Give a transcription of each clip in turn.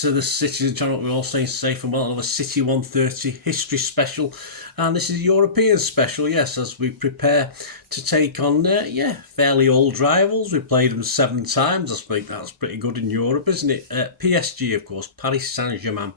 to the Citizen channel. We're all staying safe and well. Another CITY130 history special, and this is a European special, yes, as we prepare to take on, fairly old rivals. We played them 7 times. I think that's pretty good in Europe, isn't it? PSG, of course, Paris Saint-Germain.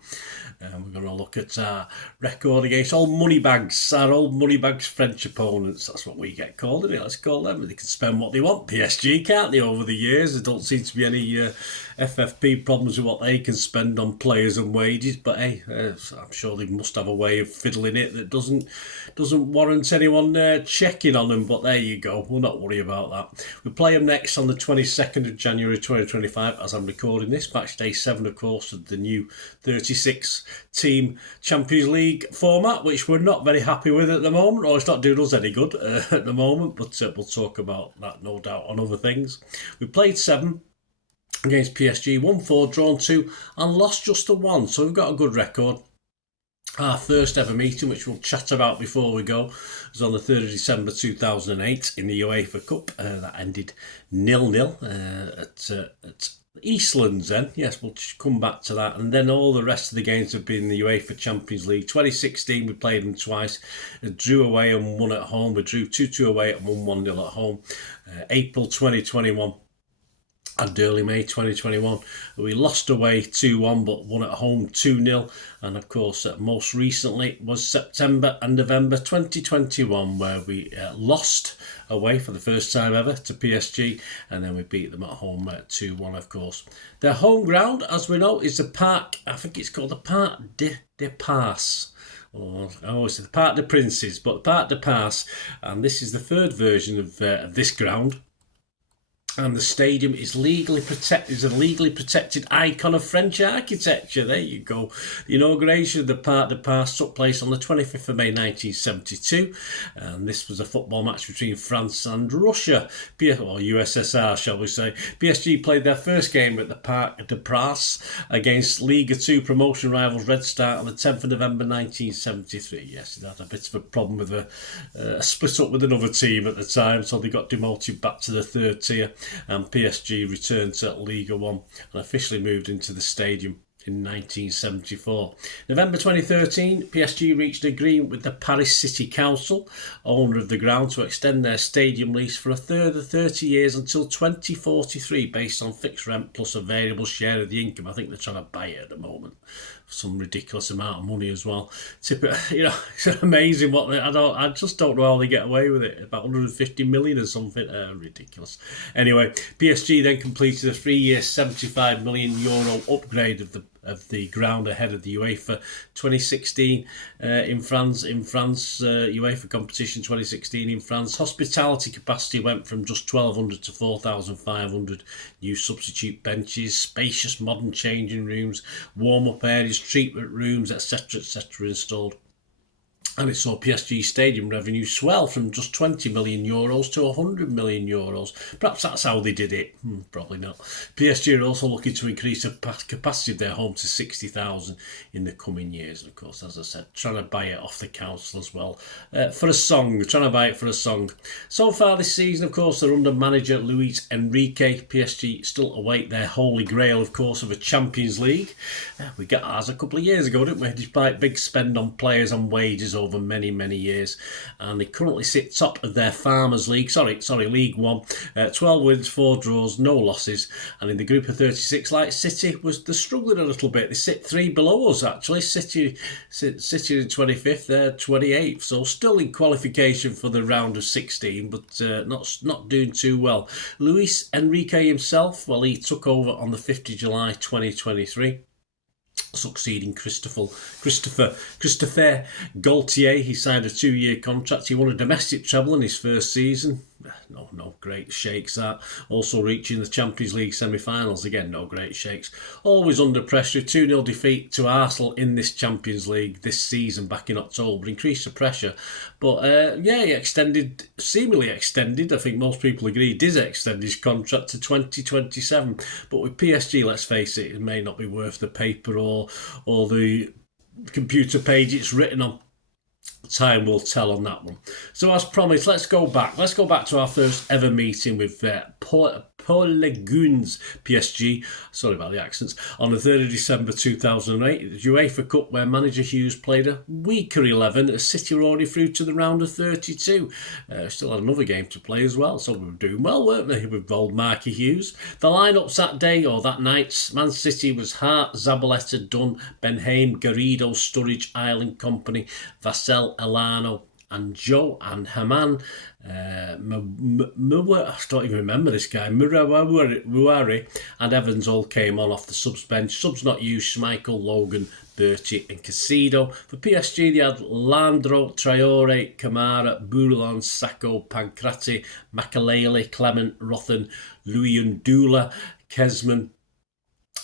We're going to look at our record against our old moneybags French opponents. That's what we get called, isn't it? Let's call them. They can spend what they want, PSG, can't they, over the years? There don't seem to be any FFP problems with what they can spend on players and wages, but hey, I'm sure they must have a way of fiddling it that doesn't warrant anyone checking on them, but there you go. We'll not worry about that. We play them next on the 22nd of January 2025, as I'm recording this. Match day 7, of course, of the new 36-team Champions League format, which we're not very happy with at the moment, or it's not doing us any good at the moment, but we'll talk about that, no doubt, on other things. We played 7 against PSG, won 4, drawn 2, and lost just the 1, so we've got a good record. Our first ever meeting, which we'll chat about before we go, was on the 3rd of December 2008 in the UEFA Cup. That ended 0-0 at Eastlands then. Yes, we'll come back to that. And then all the rest of the games have been in the UEFA Champions League. 2016, we played them twice. Drew away and won at home. We drew 2-2 away and won 1-0 at home. April 2021. And early May 2021, we lost away 2-1 but won at home 2-0. And of course, most recently was September and November 2021, where we lost away for the first time ever to PSG, and then we beat them at home 2-1, of course. Their home ground, as we know, is the Parc, I think it's called the Parc des Princes. It's the Parc des Princes, but the Parc des Princes, and this is the 3rd version of this ground. And the stadium is legally protected. It's a legally protected icon of French architecture. There you go. The inauguration of the Parc des Princes took place on the 25th of May 1972. And this was a football match between France and Russia, or USSR, shall we say. PSG played their first game at the Parc des Princes against Liga 2 promotion rivals Red Star on the 10th of November 1973. Yes, they had a bit of a problem with a split up with another team at the time, so they got demoted back to the 3rd tier. And PSG returned to Liga 1 and officially moved into the stadium in 1974. November 2013, PSG reached an agreement with the Paris City Council, owner of the ground, to extend their stadium lease for a further 30 years until 2043, based on fixed rent plus a variable share of the income. I think they're trying to buy it at the moment for some ridiculous amount of money as well. It's amazing what I just don't know how they get away with it. About 150 million or something. Ridiculous. Anyway, PSG then completed a 3-year, €75 million upgrade of the ground ahead of the UEFA 2016 in France. UEFA competition 2016 in France. Hospitality capacity went from just 1,200 to 4,500. New substitute benches, spacious modern changing rooms, warm-up areas, treatment rooms, etc. installed. And it saw PSG stadium revenue swell from just €20 million to €100 million. Perhaps that's how they did it. Probably not. PSG are also looking to increase the capacity of their home to 60,000 in the coming years. And of course, as I said, trying to buy it off the council as well. For a song. Trying to buy it for a song. So far this season, of course, they're under manager Luis Enrique. PSG still await their holy grail, of course, of a Champions League. We got ours a couple of years ago, didn't we? Despite big spend on players and wages over many years, and they currently sit top of their Farmers League, League 1, 12 wins, 4 draws, no losses, and in the group of 36, like City, they're struggling a little bit. They sit 3 below us actually. City in 25th, they're 28th, so still in qualification for the round of 16, but not doing too well. Luis Enrique himself, well, he took over on the 5th of July 2023. Succeeding Christopher Gaultier. He signed a 2-year contract. He won a domestic treble in his first season. No great shakes that. Also reaching the Champions League semi-finals. Again, no great shakes. Always under pressure. 2-0 defeat to Arsenal in this Champions League this season back in October. Increased the pressure. But he seemingly extended. I think most people agree he did extend his contract to 2027. But with PSG, let's face it may not be worth the paper or the computer page it's written on. time will tell on that one. So as promised, let's go back to our first ever meeting with Paul Legunes PSG, sorry about the accents, on the 3rd of December 2008, the UEFA Cup, where manager Hughes played a weaker 11 as City were already through to the round of 32. Still had another game to play as well, so we were doing well, weren't we, with old Marky Hughes. The lineups that day, or that night, Man City was Hart, Zabaleta, Dunn, Benhaim, Garrido, Sturridge, Island Company, Vassell, Elano, and Joe and Haman. I don't even remember this guy. Muwari and Evans all came on off the subs bench. Subs not used: Schmeichel, Logan, Bertie and Casido. For PSG, they had Landro, Traore, Kamara, Bourlon, Sacco, Pancrati, Makalele, Clement, Rothen, Luyendula, Kesman.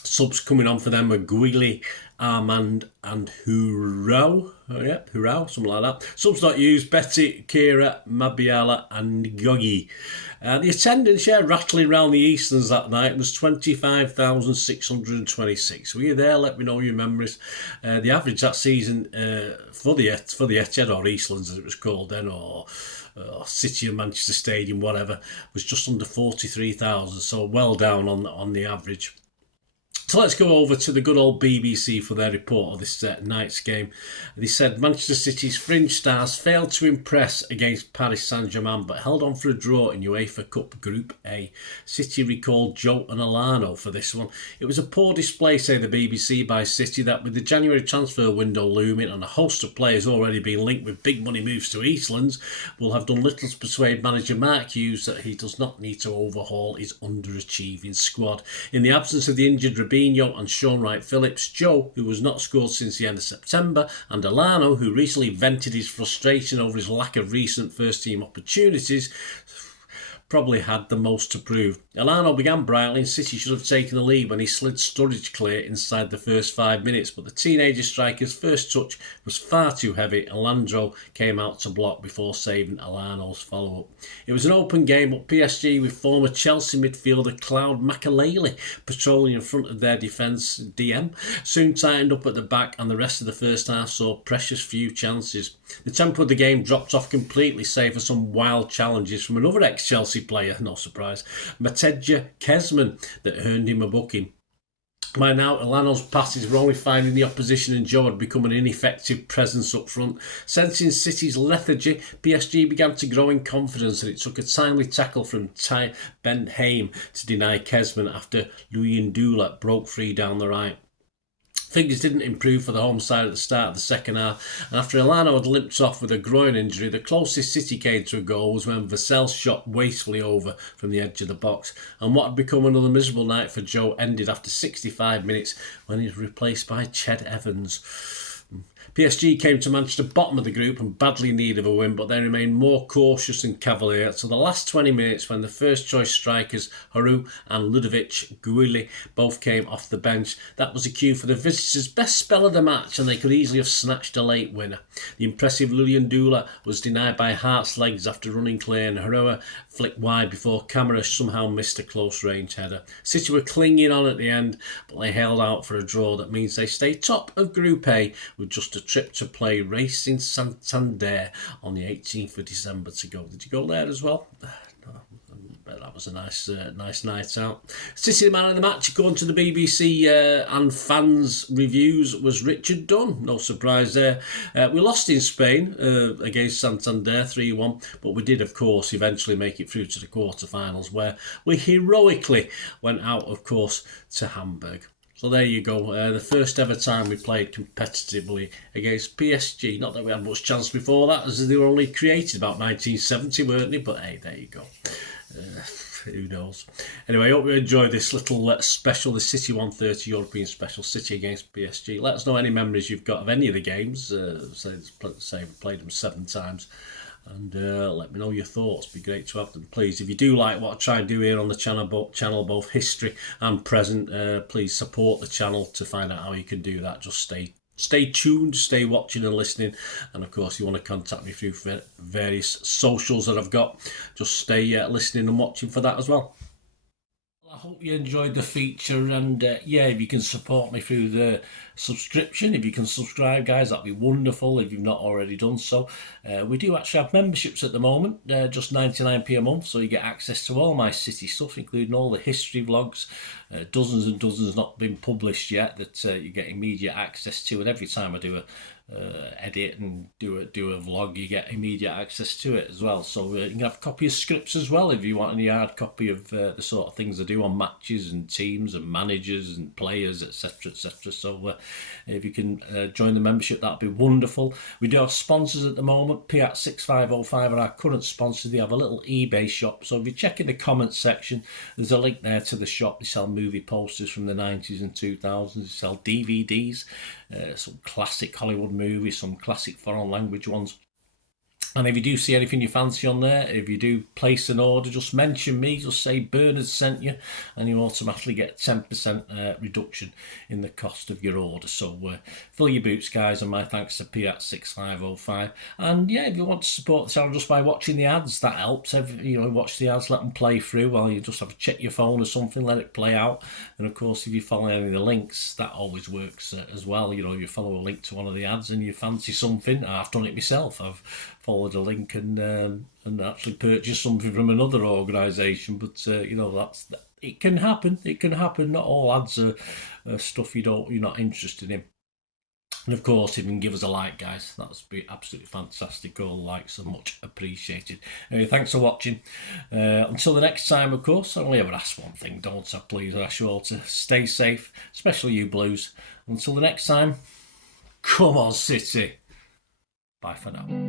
Subs coming on for them were Guili, Armand and Hurao. Hurao, something like that. Subs not used: Betty, Kira, Mabiala and Gogi. The attendance, rattling around the Easterns that night was 25,626. Were you there? Let me know your memories. The average that season for the Etihad, or Eastlands as it was called then, or City and Manchester Stadium, whatever, was just under 43,000. So well down on the average. So let's go over to the good old BBC for their report of this night's game. They said Manchester City's fringe stars failed to impress against Paris Saint-Germain but held on for a draw in UEFA Cup Group A. City recalled Joe and Elano for this one. It was a poor display, say the BBC, by City, that with the January transfer window looming and a host of players already being linked with big money moves to Eastlands, will have done little to persuade manager Mark Hughes that he does not need to overhaul his underachieving squad. In the absence of the injured Rabin and Sean Wright-Phillips, Joe, who was not scored since the end of September, and Elano, who recently vented his frustration over his lack of recent first-team opportunities, probably had the most to prove. Elano began brightly and City should have taken the lead when he slid Sturridge clear inside the first 5 minutes, but the teenager striker's first touch was far too heavy and Landro came out to block before saving Elano's follow-up. It was an open game, but PSG, with former Chelsea midfielder Claude Makalele patrolling in front of their defence, DM, soon tightened up at the back, and the rest of the first half saw precious few chances. The tempo of the game dropped off completely, save for some wild challenges from another ex-Chelsea player, no surprise, Matedja Kesman, that earned him a booking. By now, Elano's passes were only finding the opposition, and Joe had become an ineffective presence up front. Sensing City's lethargy, PSG began to grow in confidence, and it took a timely tackle from Ty Benhaim to deny Kesman after Luyendula broke free down the right. Things didn't improve for the home side at the start of the second half, and after Elano had limped off with a groin injury, the closest City came to a goal was when Vassell shot wastefully over from the edge of the box, and what had become another miserable night for Joe ended after 65 minutes when he was replaced by Ched Evans. PSG came to Manchester bottom of the group and badly in need of a win, but they remained more cautious and cavalier till the last 20 minutes when the first choice strikers Haru and Ludovic Guili both came off the bench. That was a cue for the visitors' best spell of the match, and they could easily have snatched a late winner. The impressive Luyendula was denied by Hart's legs after running clear, and Haru flicked wide before Kamara somehow missed a close range header. City were clinging on at the end, but they held out for a draw. That means they stay top of Group A with just a trip to play Racing Santander on the 18th of December to go. Did you go there as well? No, that was a nice night out. City man of the match, according to the BBC and fans' reviews, was Richard Dunn. No surprise there. We lost in Spain against Santander 3-1, but we did, of course, eventually make it through to the quarterfinals, where we heroically went out, of course, to Hamburg. So there you go, the first ever time we played competitively against PSG. Not that we had much chance before that, as they were only created about 1970, weren't they? But hey, there you go. Who knows? Anyway, I hope you enjoyed this little special, the CITY130 European Special, City against PSG. Let us know any memories you've got of any of the games. Say we played them 7 times. And let me know your thoughts. It'd be great to have them. Please, if you do like what I try and do here on the channel, both history and present, please support the channel. To find out how you can do that, just stay tuned, stay watching and listening. And of course, you want to contact me through various socials that I've got, just stay listening and watching for that as well. I hope you enjoyed the feature, and if you can support me through the subscription. If you can subscribe, guys, that'd be wonderful if you've not already done so. We do actually have memberships at the moment, just 99p a month, so you get access to all my City stuff, including all the history vlogs, dozens and dozens not been published yet that you get immediate access to, and every time I do a edit and do a vlog, you get immediate access to it as well. So you can have a copy of scripts as well if you want any hard copy of the sort of things I do on matches and teams and managers and players, etc, etc. So if you can join the membership, that'd be wonderful. We do have sponsors at the moment. PSG are our current sponsor. They have a little eBay shop, so if you check in the comments section, there's a link there to the shop. They sell movie posters from the 90s and 2000s. They sell DVDs, some classic Hollywood movies, some classic foreign language ones. And if you do see anything you fancy on there, if you do place an order, just mention me, just say Bernard sent you, and you automatically get 10% reduction in the cost of your order. So fill your boots, guys, and my thanks to Piat6505. And yeah, if you want to support the channel just by watching the ads, that helps. Watch the ads, let them play through while you just have to check your phone or something, let it play out. And of course, if you follow any of the links, that always works as well. If you follow a link to one of the ads and you fancy something, I've done it myself. I've followed a link and actually purchase something from another organisation, but it can happen. It can happen. Not all ads are stuff you're not interested in. And of course, if you can give us a like, guys, that would be absolutely fantastic. All likes are much appreciated. Anyway, thanks for watching. Until the next time, of course, I only ever ask one thing, don't I? Please, I ask you all to stay safe, especially you Blues. Until the next time, come on, City. Bye for now.